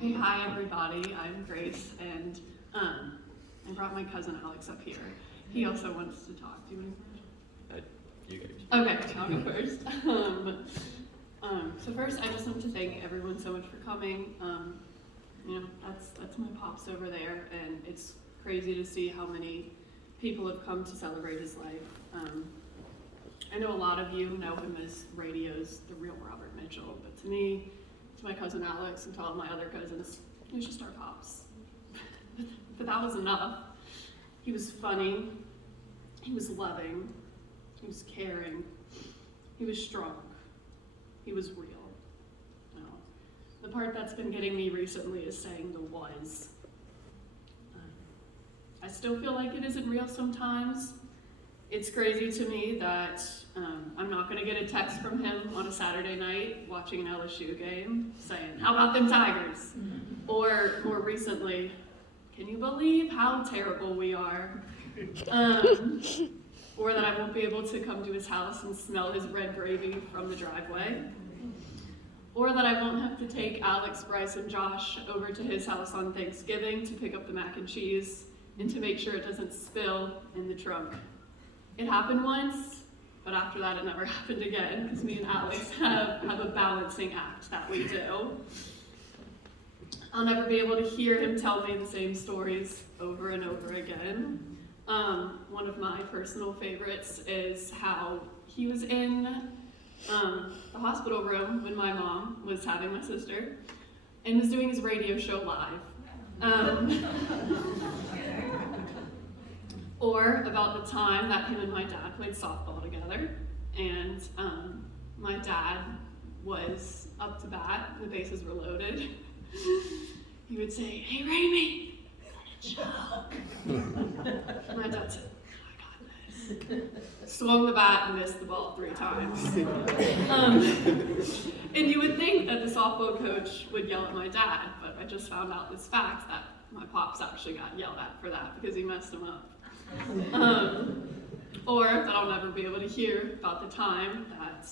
Hey, hi everybody, I'm Grace, and I brought my cousin Alex up here. He also wants to talk. Do you want to You guys. Okay, I'll go first. So first, I just want to thank everyone so much for coming. That's my pops over there, and it's crazy to see how many people have come to celebrate his life. I know a lot of you know him as radio's The Real Robert Mitchell, but to me, to my cousin Alex, and to all my other cousins, he was just our pops. But that was enough. He was funny, he was loving, he was caring, he was strong, he was real. Now, the part that's been getting me recently is saying the was. I still feel like it isn't real sometimes. It's crazy to me that I'm not going to get a text from him on a Saturday night watching an LSU game saying, "How about them Tigers?" Or more recently, "Can you believe how terrible we are?" Or that I won't be able to come to his house and smell his red gravy from the driveway. Or that I won't have to take Alex, Bryce, and Josh over to his house on Thanksgiving to pick up the mac and cheese and to make sure it doesn't spill in the trunk. It happened once, but after that it never happened again, because me and Alex have a balancing act that we do. I'll never be able to hear him tell me the same stories over and over again. One of my personal favorites is how he was in the hospital room when my mom was having my sister and was doing his radio show live. Or about the time that him and my dad played softball together, and my dad was up to bat, the bases were loaded. He would say, "Hey, Raimi, choke." My dad said, "I got this." Swung the bat and missed the ball 3 times. And you would think that the softball coach would yell at my dad, but I just found out this fact that my pops actually got yelled at for that because he messed him up. Or that I'll never be able to hear about the time that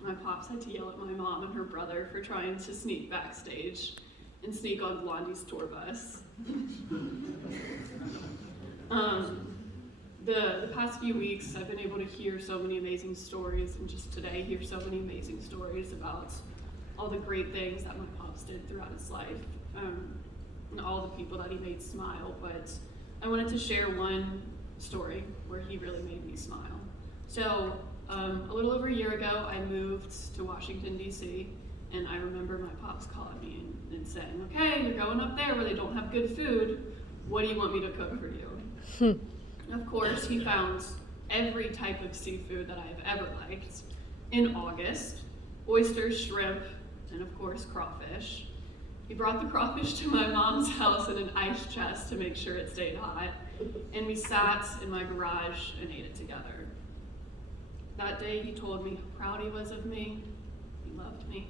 my pops had to yell at my mom and her brother for trying to sneak backstage and sneak on Blondie's tour bus. The past few weeks, I've been able to hear so many amazing stories, and just today hear so many amazing stories about all the great things that my pops did throughout his life, and all the people that he made smile. But I wanted to share one story where he really made me smile. So a little over a year ago, I moved to Washington, D.C., and I remember my pops calling me and saying, "Okay, you're going up there where they don't have good food. What do you want me to cook for you?" Of course, he found every type of seafood that I've ever liked in August: oysters, shrimp, and of course, crawfish. He brought the crawfish to my mom's house in an ice chest to make sure it stayed hot, and we sat in my garage and ate it together. That day, he told me how proud he was of me, he loved me,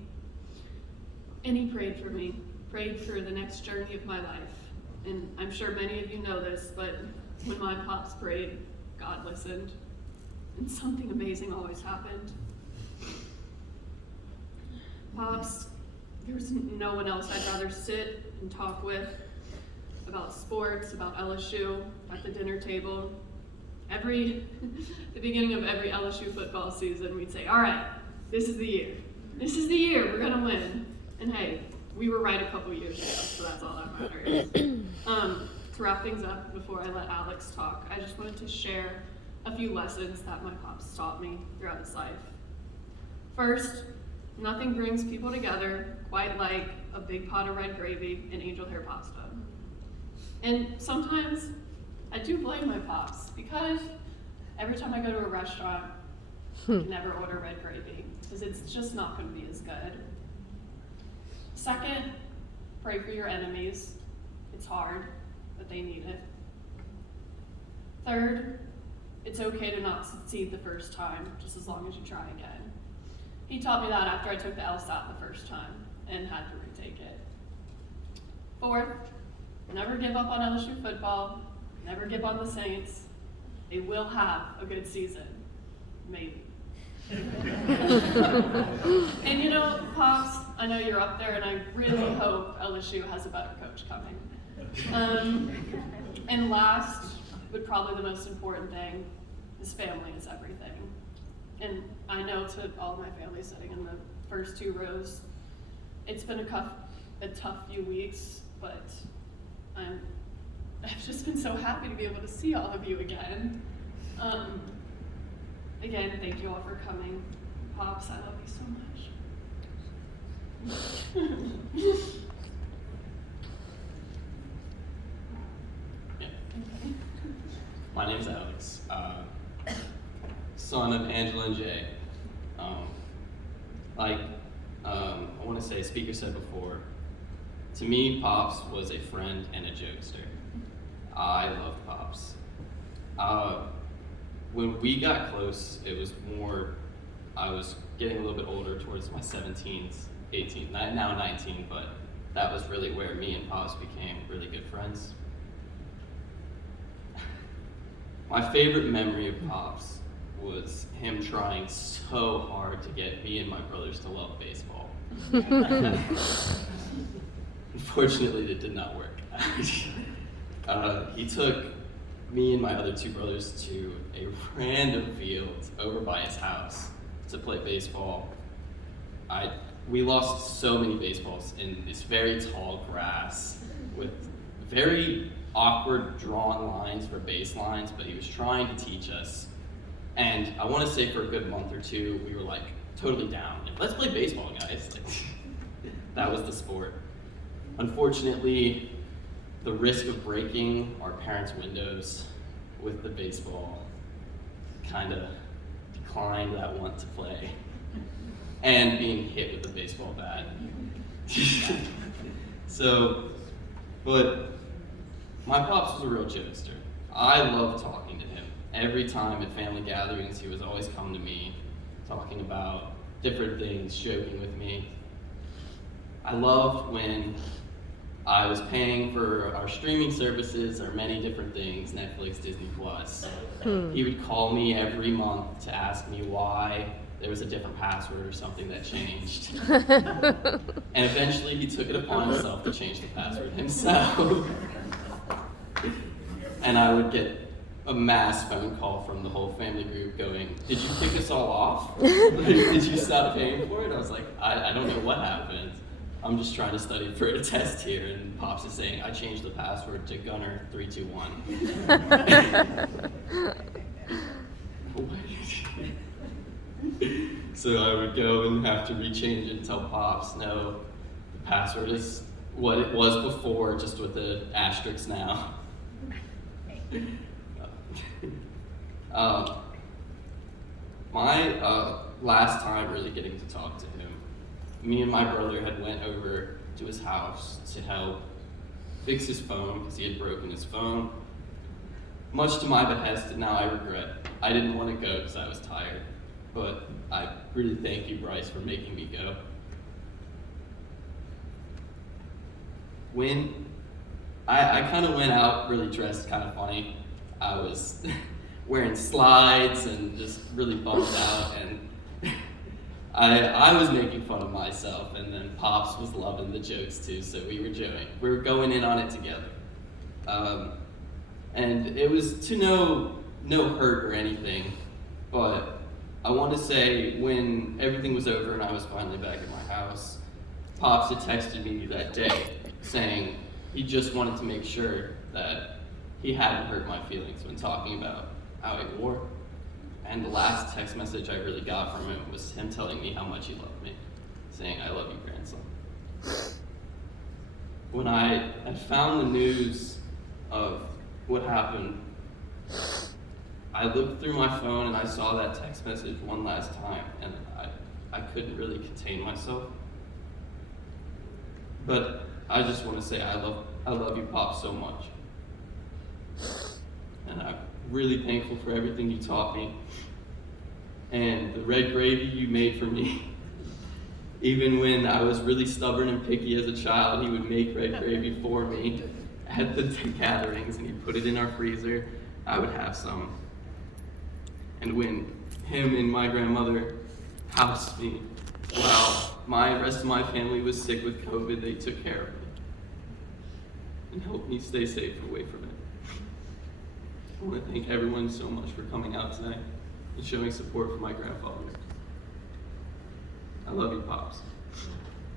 and he prayed for me, prayed for the next journey of my life. And I'm sure many of you know this, but when my pops prayed, God listened, and something amazing always happened. Pops, there was no one else I'd rather sit and talk with about sports, about LSU, at the dinner table. The beginning of every LSU football season, we'd say, "All right, this is the year. This is the year, we're gonna win." And hey, we were right a couple years ago, so that's all that matters. To wrap things up, before I let Alex talk, I just wanted to share a few lessons that my pops taught me throughout his life. First, nothing brings people together quite like a big pot of red gravy and angel hair pasta. And sometimes I do blame my pops, because every time I go to a restaurant, I can never order red gravy, because it's just not going to be as good. Second, pray for your enemies. It's hard, but they need it. Third, it's okay to not succeed the first time, just as long as you try again. He taught me that after I took the LSAT the first time and had to retake it. Fourth, never give up on LSU football, never give up on the Saints. They will have a good season, maybe. And Pops, I know you're up there, and I really hope LSU has a better coach coming. And last, but probably the most important thing, is family is everything. And I know to all my family sitting in the first 2 rows, it's been a tough few weeks, but I've just been so happy to be able to see all of you again. Again, thank you all for coming. Pops, I love you so much. My name's Alex, son of Angela and Jay. I want to say, speaker said before, to me, Pops was a friend and a jokester. I loved Pops. When we got close, it was more, I was getting a little bit older towards my 17s, 18, now 19, but that was really where me and Pops became really good friends. My favorite memory of Pops was him trying so hard to get me and my brothers to love baseball. Unfortunately, it did not work. He took me and my other 2 brothers to a random field over by his house to play baseball. We lost so many baseballs in this very tall grass with very awkward drawn lines for baselines, but he was trying to teach us. And I want to say for a good month or 2, we were like totally down. Like, let's play baseball, guys. That was the sport. Unfortunately, the risk of breaking our parents' windows with the baseball kind of declined that want to play. And being hit with a baseball bat. But my Pops was a real jokester. I loved talking to him. Every time at family gatherings, he was always coming to me, talking about different things, joking with me. I loved when I was paying for our streaming services, our many different things, Netflix, Disney Plus. He would call me every month to ask me why there was a different password or something that changed. And eventually he took it upon himself to change the password himself. And I would get a mass phone call from the whole family group going, "Did you kick us all off? Did you stop paying for it?" I was like, I don't know what happened. I'm just trying to study for a test here. And Pops is saying, "I changed the password to Gunner321. So I would go and have to rechange it and tell Pops, no, the password is what it was before, just with the asterisk now. My last time really getting to talk to him, me and my brother had went over to his house to help fix his phone because he had broken his phone. Much to my behest, and now I regret. I didn't want to go because I was tired, but I really thank you, Bryce, for making me go. When I kind of went out really dressed kind of funny. I was wearing slides and just really bummed out, and I was making fun of myself, and then Pops was loving the jokes too, so we were going in on it together. And it was to no hurt or anything, but I want to say when everything was over and I was finally back at my house, Pops had texted me that day saying he just wanted to make sure that he hadn't hurt my feelings when talking about how I wore. And the last text message I really got from him was him telling me how much he loved me, saying, "I love you, grandson." When I had found the news of what happened, I looked through my phone and I saw that text message one last time, and I couldn't really contain myself. But I just want to say I love you, Pop, so much. And I'm really thankful for everything you taught me and the red gravy you made for me. Even when I was really stubborn and picky as a child, he would make red gravy for me at the gatherings, and he'd put it in our freezer. I would have some. And when him and my grandmother housed me, wow, my rest of my family was sick with COVID, they took care of me and helped me stay safe away from it. I want to thank everyone so much for coming out tonight and showing support for my grandfather. I love you, Pops.